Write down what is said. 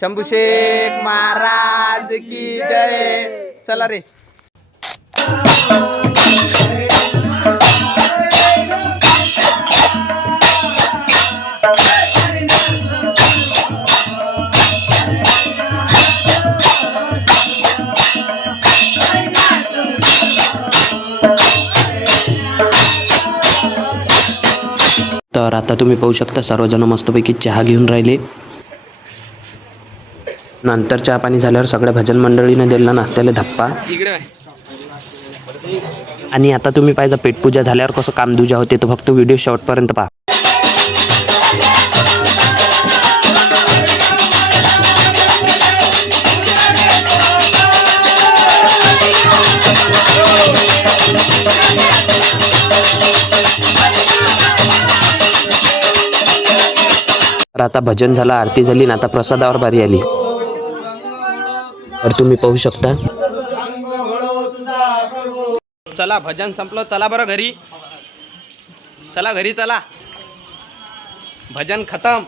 शंभू शेख महाराज की जय. चला रे. तर आता तुम्ही पाहू शकता सर्वजण मस्तपैकी चहा घेऊन राहिले. नंतर चहा पाणी झाल्यावर सगळ्या भजन मंडळीने दिला नाश्त्याला धप्पा. आणि आता तुम्ही पाहिजे पेटपूजा झाल्यावर कसं कामदूजा होते तो फक्त व्हिडिओ शेवटपर्यंत पहा. तर आता भजन झालं, आरती झाली आणि आता प्रसादावर बारी आली. तर तुम्ही पाहू शकता. चला भजन संपलं, चला बरं घरी. चला घरी चला. भजन खतम.